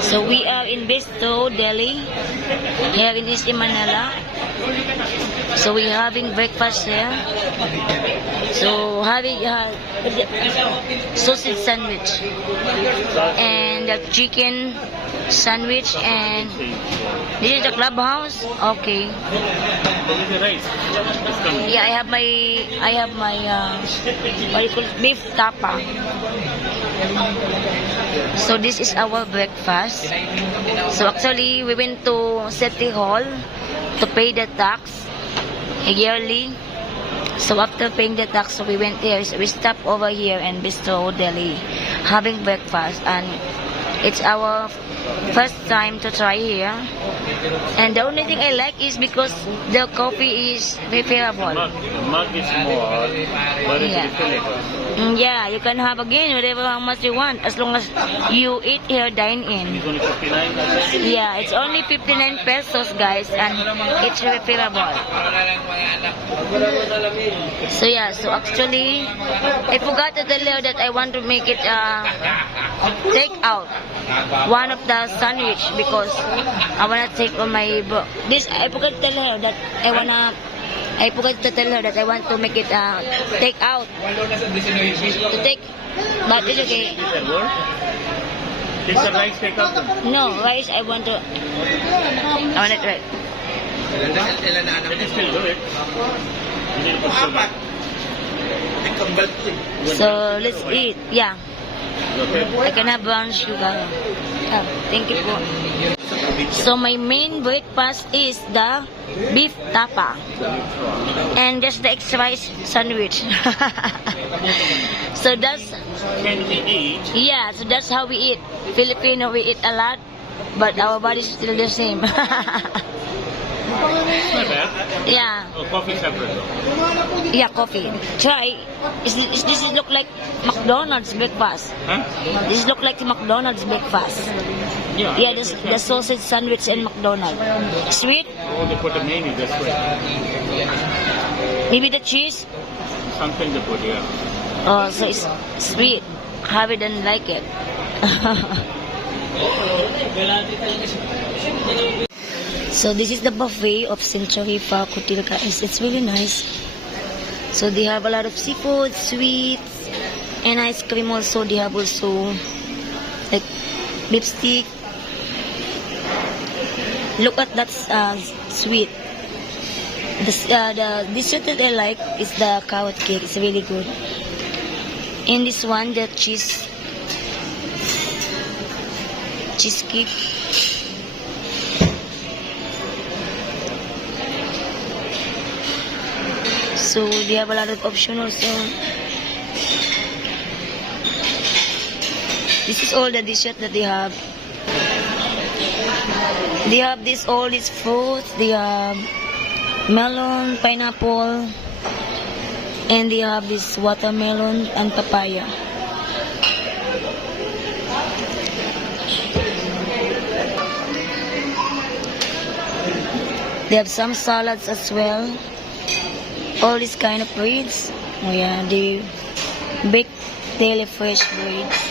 So we are in Bistro, Delhi, here in East Manila. So we're having breakfast here. So having sausage sandwich and the chicken sandwich, and this is the clubhouse. Okay. Yeah, I have my what do you call it? Beef tapa. So this is our breakfast. So actually we went to City Hall to pay the tax yearly. So after paying the tax, so we went there. So we stopped over here in Bistro, Delhi, having breakfast, and it's our first time to try here. And the only thing I like is because the coffee is preferable. The mug is small, but it's refillable. Yeah, you can have again whatever how much you want as long as you eat here, dine in. It's only 59. Yeah, it's only 59 pesos, guys, and it's refillable. So yeah, so actually, I forgot to tell you that I want to make it take out one of the sandwich because I wanna take on my this. I forgot to tell her that I forgot to tell her that I want to make it take out to take, but it's okay. Take the rice, take out. No rice. I want it right. It is still good. So let's eat. Yeah. Okay. I can have brown sugar. Oh, thank you po. So my main breakfast is the beef tapa. And just the extra rice sandwich. So that's... Can we eat? Yeah, so that's how we eat. Filipino, we eat a lot, but our body's still the same. It's not bad. Yeah. Oh, coffee separate though. Yeah, coffee. Try. This look like McDonald's breakfast. Huh? This look like the McDonald's breakfast. Yeah. Yeah, the sausage sandwich in McDonald's. Sweet? Oh, they put the mayonnaise, that's right. Maybe the cheese? Something they put, yeah. Oh, so it's sweet. Harvey didn't like it. So this is the buffet of Century Park Hotel, guys. It's really nice. So they have a lot of seafood, sweets, and ice cream also. They have also like lipstick. Look at that sweet. The dessert that I like is the carrot cake. It's really good. And this one, the cheesecake. So they have a lot of options also. This is all the dessert that they have. They have all these fruits. They have melon, pineapple, and they have this watermelon and papaya. They have some salads as well. All these kind of breeds. Oh yeah, they bake daily fresh breeds.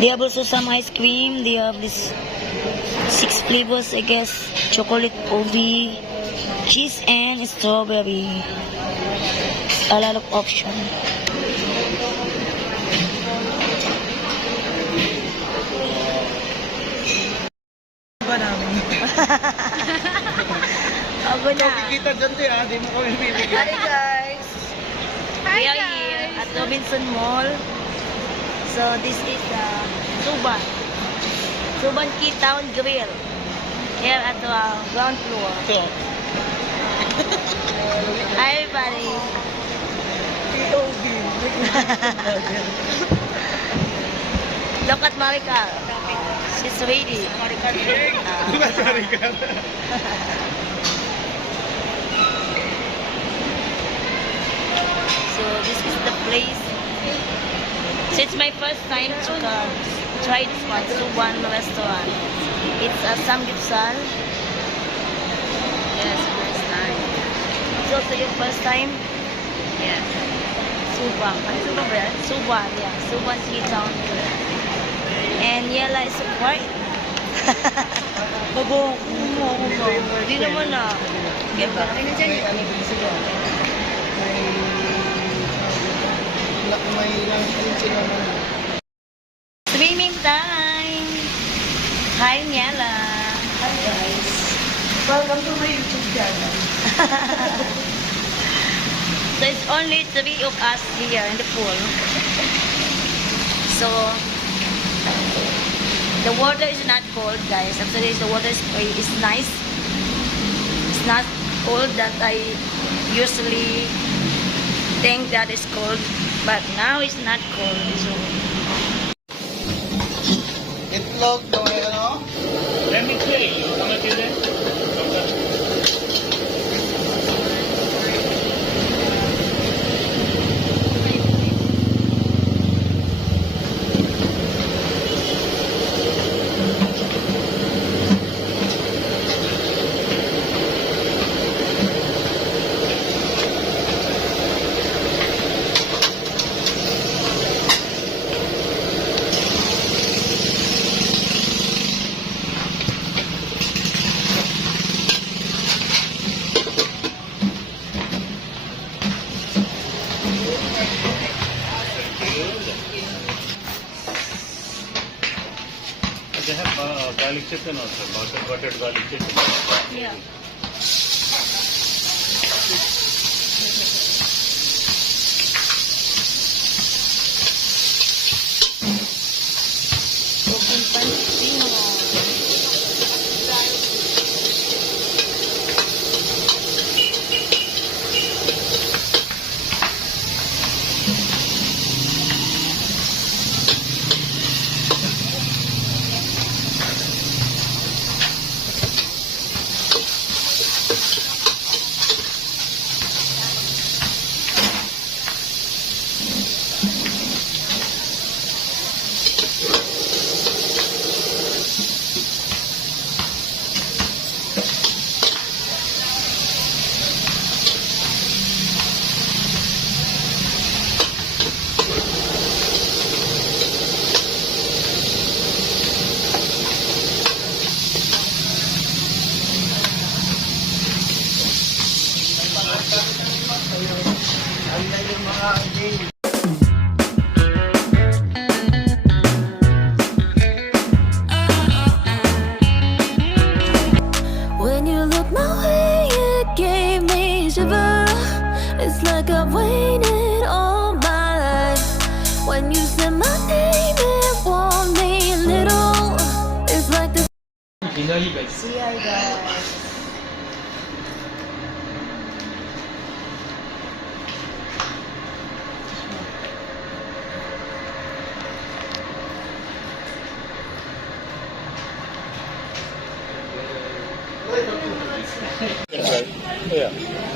They have also some ice cream. They have this 6 flavors, I guess. Chocolate, coffee, cheese, and strawberry. A lot of options. Ako na. Kita dyan di di mo kami bibigyan. Hi guys! We are here at Robinson Mall. So this is Suban Key Town Grill. Here at the ground floor. Ito. Hi everybody! Ito, Obi. Look at Marika. She's ready. Sorry ka. So this is the place. So it's my first time to try this one, Suban restaurant. It's a samgyeopsal Yes, first time. So, so your first time? Yes. Subang. Ano Subang ba yan? Suban, yeah. Suban Tea Town. And Yala is so quiet. Babo, di naman na. Kaya ba? May lang sila naman. Swimming time! Hi, Yala. Hi, guys. Welcome to my YouTube channel. So it's only three of us here in the pool. So the water is not cold, guys. Actually, the water is nice. It's not cold that I usually think that is cold, but now it's not cold. So Itlog na may ano? Let me see. You wanna do that? They have garlic chicken also, buttered garlic chicken. yeah. Open pansino. When you look my way, it gave me shiver. It's like I've waited all my life. When you said my name, it warmed me a little. It's like the See you guys. Yeah.